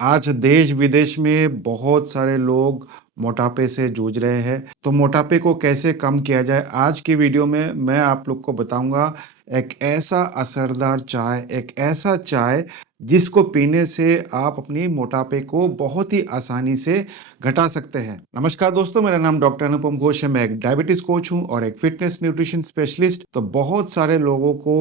आज देश विदेश में बहुत सारे लोग मोटापे से जूझ रहे हैं। तो मोटापे को कैसे कम किया जाए, आज की वीडियो में मैं आप लोग को बताऊंगा। एक ऐसा असरदार चाय, एक ऐसा चाय जिसको पीने से आप अपनी मोटापे को बहुत ही आसानी से घटा सकते हैं। नमस्कार दोस्तों, मेरा नाम डॉक्टर अनुपम घोष है। मैं एक डायबिटीज कोच हूं और एक फिटनेस न्यूट्रिशन स्पेशलिस्ट। तो बहुत सारे लोगों को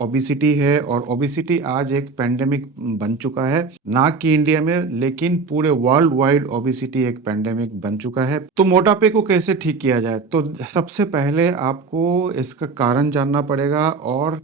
ओबिसिटी है और ओबिसिटी आज एक पेंडेमिक बन चुका है, ना कि इंडिया में लेकिन पूरे वर्ल्ड वाइड ओबिसिटी एक पेंडेमिक बन चुका है। तो मोटापे को कैसे ठीक किया जाए, तो सबसे पहले आपको इसका कारण जानना पड़ेगा और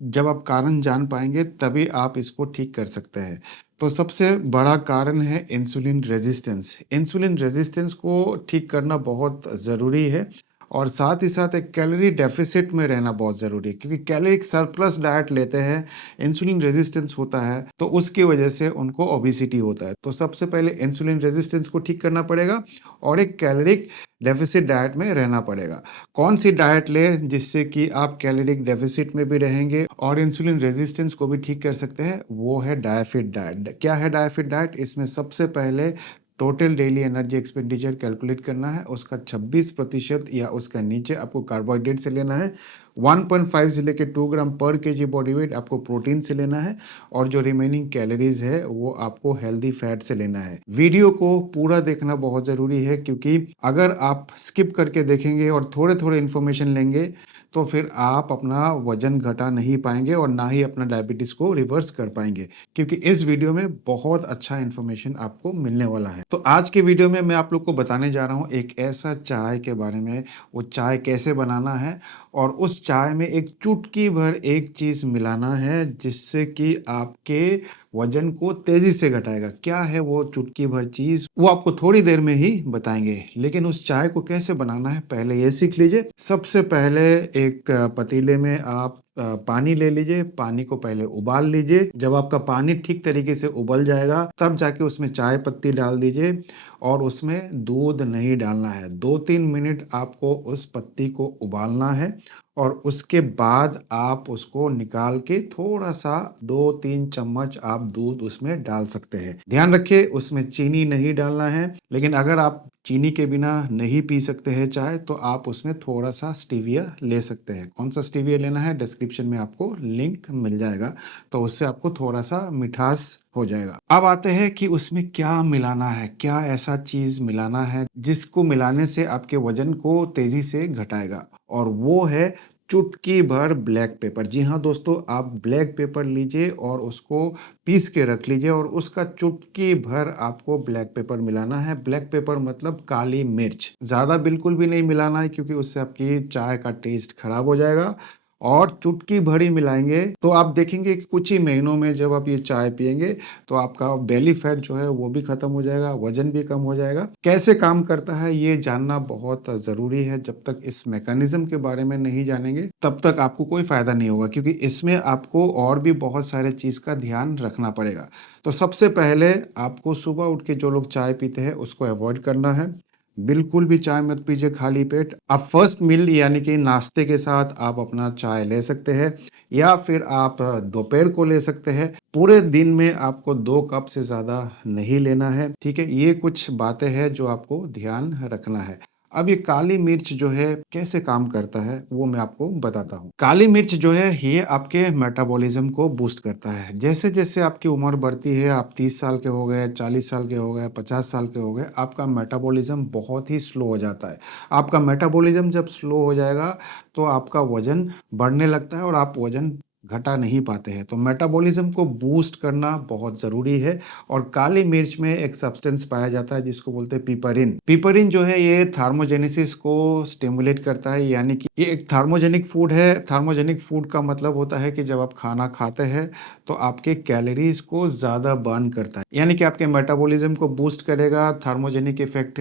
जब आप कारण जान पाएंगे तभी आप इसको ठीक कर सकते हैं। तो सबसे बड़ा कारण है इंसुलिन रेजिस्टेंस। इंसुलिन रेजिस्टेंस को ठीक करना बहुत ज़रूरी है और साथ ही साथ एक कैलोरी डेफिसिट में रहना बहुत ज़रूरी है, क्योंकि कैलोरिक सरप्लस डाइट लेते हैं, इंसुलिन रेजिस्टेंस होता है, तो उसकी वजह से उनको ओबिसिटी होता है। तो सबसे पहले इंसुलिन रेजिस्टेंस को ठीक करना पड़ेगा और एक कैलोरिक डेफिसिट डाइट में रहना पड़ेगा। कौन सी डाइट लें जिससे कि आप कैलोरिक डेफिसिट में भी रहेंगे और इंसुलिन रेजिस्टेंस को भी ठीक कर सकते हैं, वो है डायफिट डाइट। क्या है डायफिट डाइट? इसमें सबसे पहले total daily energy expenditure calculate करना है, उसका 26% या उसका नीचे आपको कार्बोहाइड्रेट से लेना है। 1.5 से लेकर 2 ग्राम पर केजी बॉडी वेट आपको प्रोटीन से लेना है और जो रिमेनिंग कैलोरीज है वो आपको हेल्दी फैट से लेना है। वीडियो को पूरा देखना बहुत ज़रूरी है, क्योंकि अगर आप स्किप करके देखेंगे और थोड़े थोड़े इन्फॉर्मेशन लेंगे तो फिर आप अपना वजन घटा नहीं पाएंगे और ना ही अपना डायबिटीज को रिवर्स कर पाएंगे, क्योंकि इस वीडियो में बहुत अच्छा इन्फॉर्मेशन आपको मिलने वाला है। तो आज के वीडियो में मैं आप लोग को बताने जा रहा हूँ एक ऐसा चाय के बारे में, वो चाय कैसे बनाना है और उस चाय में एक चुटकी भर एक चीज़ मिलाना है जिससे कि आपके वजन को तेजी से घटाएगा। क्या है वो चुटकी भर चीज, वो आपको थोड़ी देर में ही बताएंगे। लेकिन उस चाय को कैसे बनाना है पहले ये सीख लीजिए। सबसे पहले एक पतीले में आप पानी ले लीजिए। पानी को पहले उबाल लीजिए। जब आपका पानी ठीक तरीके से उबल जाएगा तब जाके उसमें चाय पत्ती डाल दीजिए और उसमें दूध नहीं डालना है। 2-3 मिनट आपको उस पत्ती को उबालना है और उसके बाद आप उसको निकाल के थोड़ा सा 2-3 चम्मच आप दूध उसमें डाल सकते हैं। ध्यान रखिए उसमें चीनी नहीं डालना है, लेकिन अगर आप चीनी के बिना नहीं पी सकते हैं चाय तो आप उसमें थोड़ा सा स्टीविया ले सकते हैं। कौन सा स्टीविया लेना है डिस्क्रिप्शन में आपको लिंक मिल जाएगा, तो उससे आपको थोड़ा सा मिठास हो जाएगा। अब आते हैं कि उसमें क्या मिलाना है, क्या ऐसा चीज मिलाना है जिसको मिलाने से आपके वजन को तेजी से घटाएगा, और वो है चुटकी भर ब्लैक पेपर। जी हाँ दोस्तों, आप ब्लैक पेपर लीजिए और उसको पीस के रख लीजिए और उसका चुटकी भर आपको ब्लैक पेपर मिलाना है। ब्लैक पेपर मतलब काली मिर्च। ज़्यादा बिल्कुल भी नहीं मिलाना है, क्योंकि उससे आपकी चाय का टेस्ट खराब हो जाएगा। और चुटकी भरी मिलाएंगे तो आप देखेंगे कि कुछ ही महीनों में जब आप ये चाय पियेंगे तो आपका बेली फैट जो है वो भी खत्म हो जाएगा, वजन भी कम हो जाएगा। कैसे काम करता है ये जानना बहुत ज़रूरी है। जब तक इस मैकेनिज्म के बारे में नहीं जानेंगे तब तक आपको कोई फ़ायदा नहीं होगा, क्योंकि इसमें आपको और भी बहुत सारे चीज़ का ध्यान रखना पड़ेगा। तो सबसे पहले आपको सुबह उठ के जो लोग चाय पीते हैं उसको अवॉइड करना है। बिल्कुल भी चाय मत पीजिए खाली पेट। आप फर्स्ट मील यानी कि नाश्ते के साथ आप अपना चाय ले सकते हैं, या फिर आप दोपहर को ले सकते हैं। पूरे दिन में आपको 2 कप से ज़्यादा नहीं लेना है, ठीक है। ये कुछ बातें हैं जो आपको ध्यान रखना है। अब ये काली मिर्च जो है कैसे काम करता है वो मैं आपको बताता हूँ। काली मिर्च जो है ये आपके मेटाबॉलिज्म को बूस्ट करता है। जैसे जैसे आपकी उम्र बढ़ती है, आप 30 साल के हो गए, 40 साल के हो गए, 50 साल के हो गए, आपका मेटाबॉलिज्म बहुत ही स्लो हो जाता है। आपका मेटाबॉलिज्म जब स्लो हो जाएगा तो आपका वजन बढ़ने लगता है और आप वजन घटा नहीं पाते हैं। तो मेटाबॉलिज्म को बूस्ट करना बहुत ज़रूरी है। और काली मिर्च में एक सब्सटेंस पाया जाता है जिसको बोलते हैं पिपरिन। पिपरिन जो है ये थार्मोजेनेसिस को स्टिमुलेट करता है, यानी कि ये एक थार्मोजेनिक फूड है। थार्मोजेनिक फूड का मतलब होता है कि जब आप खाना खाते हैं तो आपके कैलोरीज को ज़्यादा बर्न करता है, यानी कि आपके मेटाबॉलिज्म को बूस्ट करेगा। थार्मोजेनिक इफेक्ट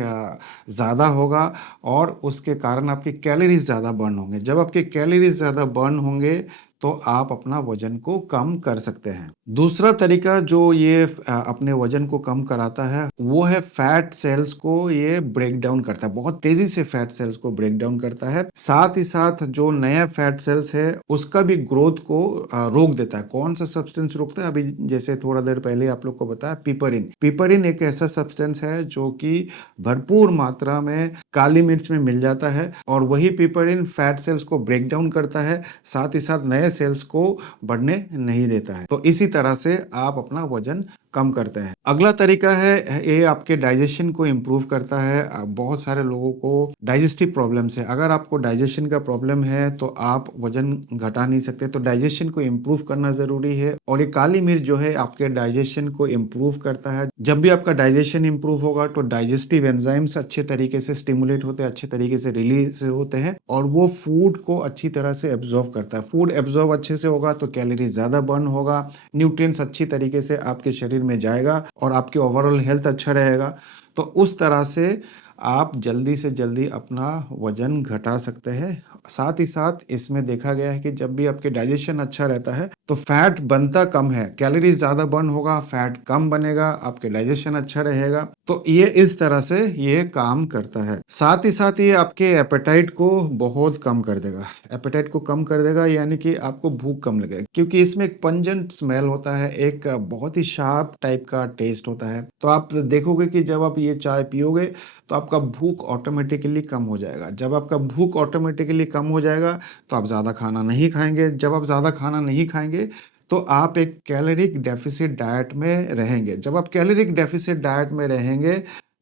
ज़्यादा होगा और उसके कारण आपके कैलोरीज ज़्यादा बर्न होंगे। जब आपके कैलोरीज ज़्यादा बर्न होंगे तो आप अपना वजन को कम कर सकते हैं। दूसरा तरीका जो ये अपने वजन को कम कराता है वो है फैट सेल्स को ये ब्रेक डाउन करता है, बहुत तेजी से फैट सेल्स को ब्रेक डाउन करता है। साथ ही साथ जो नया फैट सेल्स है उसका भी ग्रोथ को रोक देता है। कौन सा सब्सटेंस रोकता है? अभी जैसे थोड़ा देर पहले आप लोग को बताया, पिपरिन। पिपरिन एक ऐसा सब्सटेंस है जो कि भरपूर मात्रा में काली मिर्च में मिल जाता है और वही पिपरिन फैट सेल्स को ब्रेक डाउन करता है, साथ ही साथ नए सेल्स को बढ़ने नहीं देता है। तो इसी तरह से आप अपना वजन कम करते हैं। अगला तरीका है, ये आपके डाइजेशन को इम्प्रूव करता है। बहुत सारे लोगों को डाइजेस्टिव प्रॉब्लम्स है। अगर आपको डाइजेशन का प्रॉब्लम है तो आप वजन घटा नहीं सकते, तो डाइजेशन को इम्प्रूव करना जरूरी है। और ये काली मिर्च जो है आपके डाइजेशन को इम्प्रूव करता है। जब भी आपका डाइजेशन इम्प्रूव होगा तो डाइजेस्टिव एंजाइम्स अच्छे तरीके से स्टिमुलेट होते हैं, अच्छे तरीके से रिलीज होते हैं और वो फूड को अच्छी तरह से एब्जॉर्व करता है। फूड एब्जॉर्व अच्छे से होगा तो कैलोरी ज्यादा बर्न होगा, न्यूट्रिएंट्स अच्छी तरीके से आपके शरीर में जाएगा और आपकी ओवरऑल हेल्थ अच्छा रहेगा। तो उस तरह से आप जल्दी से जल्दी अपना वजन घटा सकते हैं। साथ ही साथ इसमें देखा गया है कि जब भी आपके डाइजेशन अच्छा रहता है तो फैट बनता कम है, कैलोरीज ज्यादा बर्न होगा, फैट कम बनेगा, आपके डाइजेशन अच्छा रहेगा। तो ये इस तरह से ये काम करता है। साथ ही साथ ये आपके एपेटाइट को बहुत कम कर देगा। एपेटाइट को कम कर देगा यानी कि आपको भूख कम लगेगी, क्योंकि इसमें एक पंजेंट स्मेल होता है, एक बहुत ही शार्प टाइप का टेस्ट होता है। तो आप देखोगे कि जब आप ये चाय पियोगे तो आपका भूख ऑटोमेटिकली कम हो जाएगा। जब आपका भूख ऑटोमेटिकली कम हो जाएगा तो आप ज़्यादा खाना नहीं खाएंगे। जब आप ज़्यादा खाना नहीं खाएंगे तो आप एक कैलोरिक डेफिसिट डाइट में रहेंगे। जब आप कैलोरिक डेफिसिट डाइट में रहेंगे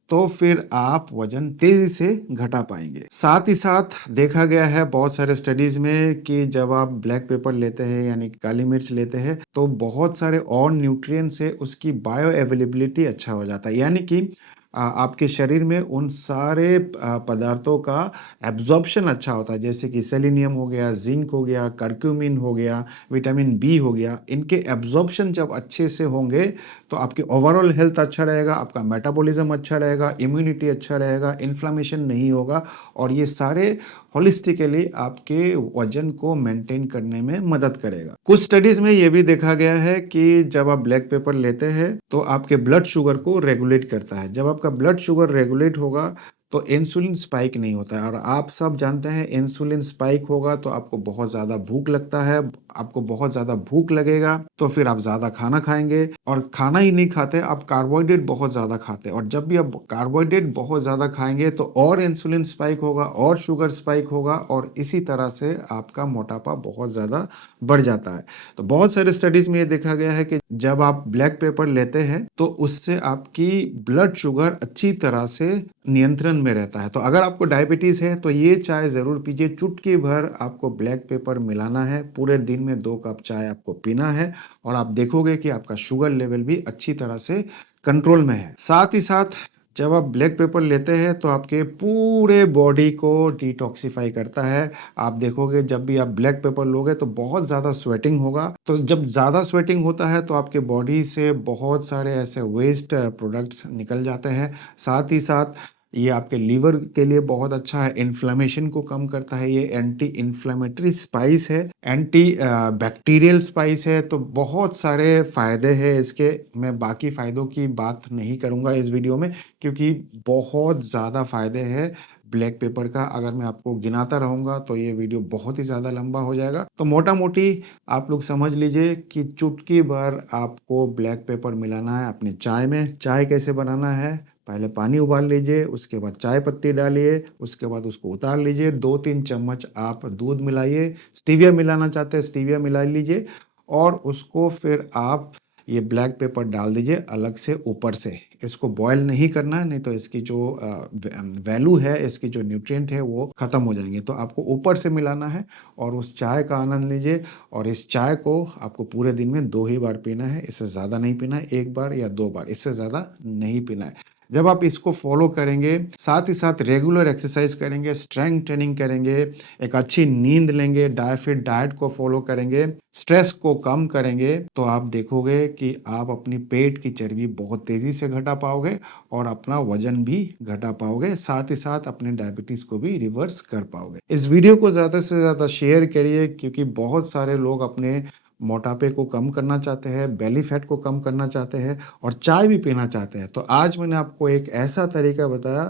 तो फिर आप वजन तेजी से घटा पाएंगे। साथ ही साथ देखा गया है बहुत सारे स्टडीज में कि जब आप ब्लैक पेपर लेते हैं यानी काली मिर्च लेते हैं तो बहुत सारे और न्यूट्रिएंट्स से उसकी बायो अवेलेबिलिटी अच्छा हो जाता है, यानी कि आपके शरीर में उन सारे पदार्थों का एब्जॉर्प्शन अच्छा होता है, जैसे कि सेलेनियम हो गया, जिंक हो गया, कर्क्यूमिन हो गया, विटामिन बी हो गया। इनके एब्जॉर्प्शन जब अच्छे से होंगे तो आपकी ओवरऑल हेल्थ अच्छा रहेगा, आपका मेटाबॉलिज्म अच्छा रहेगा, इम्यूनिटी अच्छा रहेगा, इन्फ्लामेशन नहीं होगा और ये सारे होलिस्टिकली आपके वजन को मेंटेन करने में मदद करेगा। कुछ स्टडीज में ये भी देखा गया है कि जब आप ब्लैक पेपर लेते हैं तो आपके ब्लड शुगर को रेगुलेट करता है। जब आपका ब्लड शुगर रेगुलेट होगा तो इंसुलिन स्पाइक नहीं होता है, और आप सब जानते हैं इंसुलिन स्पाइक होगा तो आपको बहुत ज़्यादा भूख लगता है। आपको बहुत ज़्यादा भूख लगेगा तो फिर आप ज़्यादा खाना खाएंगे, और खाना ही नहीं खाते, आप कार्बोहाइड्रेट बहुत ज़्यादा खाते हैं, और जब भी आप कार्बोहाइड्रेट बहुत ज़्यादा खाएंगे तो और इंसुलिन स्पाइक होगा और शुगर स्पाइक होगा, और इसी तरह से आपका मोटापा बहुत ज़्यादा बढ़ जाता है। तो बहुत सारे स्टडीज में ये देखा गया है कि जब आप ब्लैक पेपर लेते हैं तो उससे आपकी ब्लड शुगर अच्छी तरह से नियंत्रण में रहता है। तो अगर आपको डायबिटीज है तो ये चाय जरूर पीजिए। चुटकी भर आपको ब्लैक पेपर मिलाना है, पूरे दिन में 2 कप चाय आपको पीना है, और आप देखोगे कि आपका शुगर लेवल भी अच्छी तरह से कंट्रोल में है। साथ ही साथ जब आप ब्लैक पेपर लेते हैं तो आपके पूरे बॉडी को डिटॉक्सिफाई करता है। आप देखोगे जब भी आप ब्लैक पेपर लोगे तो बहुत ज़्यादा स्वेटिंग होगा। तो जब ज़्यादा स्वेटिंग होता है तो आपके बॉडी से बहुत सारे ऐसे वेस्ट प्रोडक्ट्स निकल जाते हैं। साथ ही साथ ये आपके लीवर के लिए बहुत अच्छा है, इन्फ्लेमेशन को कम करता है, ये एंटी इन्फ्लेमेटरी स्पाइस है, एंटी बैक्टीरियल स्पाइस है। तो बहुत सारे फायदे हैं इसके। मैं बाकी फायदों की बात नहीं करूंगा इस वीडियो में, क्योंकि बहुत ज़्यादा फायदे हैं ब्लैक पेपर का। अगर मैं आपको गिनाता रहूंगा तो ये वीडियो बहुत ही ज़्यादा लंबा हो जाएगा। तो मोटा मोटी आप लोग समझ लीजिए कि चुटकी भर आपको ब्लैक पेपर मिलाना है अपने चाय में। चाय कैसे बनाना है? पहले पानी उबाल लीजिए, उसके बाद चाय पत्ती डालिए, उसके बाद उसको उतार लीजिए, 2-3 चम्मच आप दूध मिलाइए, स्टीविया मिलाना चाहते हैं स्टीविया मिला लीजिए, और उसको फिर आप ये ब्लैक पेपर डाल दीजिए अलग से ऊपर से। इसको बॉयल नहीं करना है, नहीं तो इसकी जो वैल्यू है, इसकी जो न्यूट्रिएंट है वो खत्म हो जाएंगे। तो आपको ऊपर से मिलाना है और उस चाय का आनंद लीजिए। और इस चाय को आपको पूरे दिन में 2 ही बार पीना है, इससे ज़्यादा नहीं पीना है, 1 बार या 2 बार, इससे ज़्यादा नहीं पीना है। जब आप इसको फॉलो करेंगे, साथ ही साथ रेगुलर एक्सरसाइज करेंगे, स्ट्रेंथ ट्रेनिंग करेंगे, एक अच्छी नींद लेंगे, फिट डाइट को फॉलो करेंगे, स्ट्रेस को कम करेंगे, तो आप देखोगे कि आप अपनी पेट की चर्बी बहुत तेजी से घटा पाओगे और अपना वजन भी घटा पाओगे, साथ ही साथ अपने डायबिटीज को भी रिवर्स कर पाओगे। इस वीडियो को ज्यादा से ज्यादा शेयर करिए, क्योंकि बहुत सारे लोग अपने मोटापे को कम करना चाहते हैं, बेली फैट को कम करना चाहते हैं और चाय भी पीना चाहते हैं। तो आज मैंने आपको एक ऐसा तरीका बताया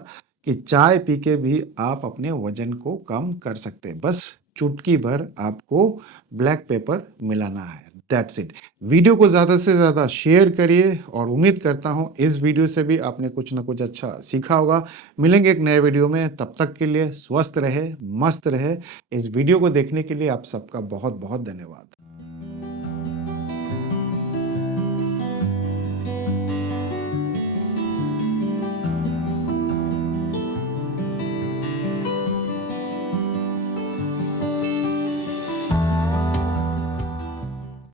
कि चाय पी के भी आप अपने वजन को कम कर सकते हैं। बस चुटकी भर आपको ब्लैक पेपर मिलाना है, दैट्स इट। वीडियो को ज़्यादा से ज़्यादा शेयर करिए और उम्मीद करता हूँ इस वीडियो से भी आपने कुछ ना कुछ अच्छा सीखा होगा। मिलेंगे एक नए वीडियो में, तब तक के लिए स्वस्थ रहे, मस्त रहे। इस वीडियो को देखने के लिए आप सबका बहुत बहुत धन्यवाद।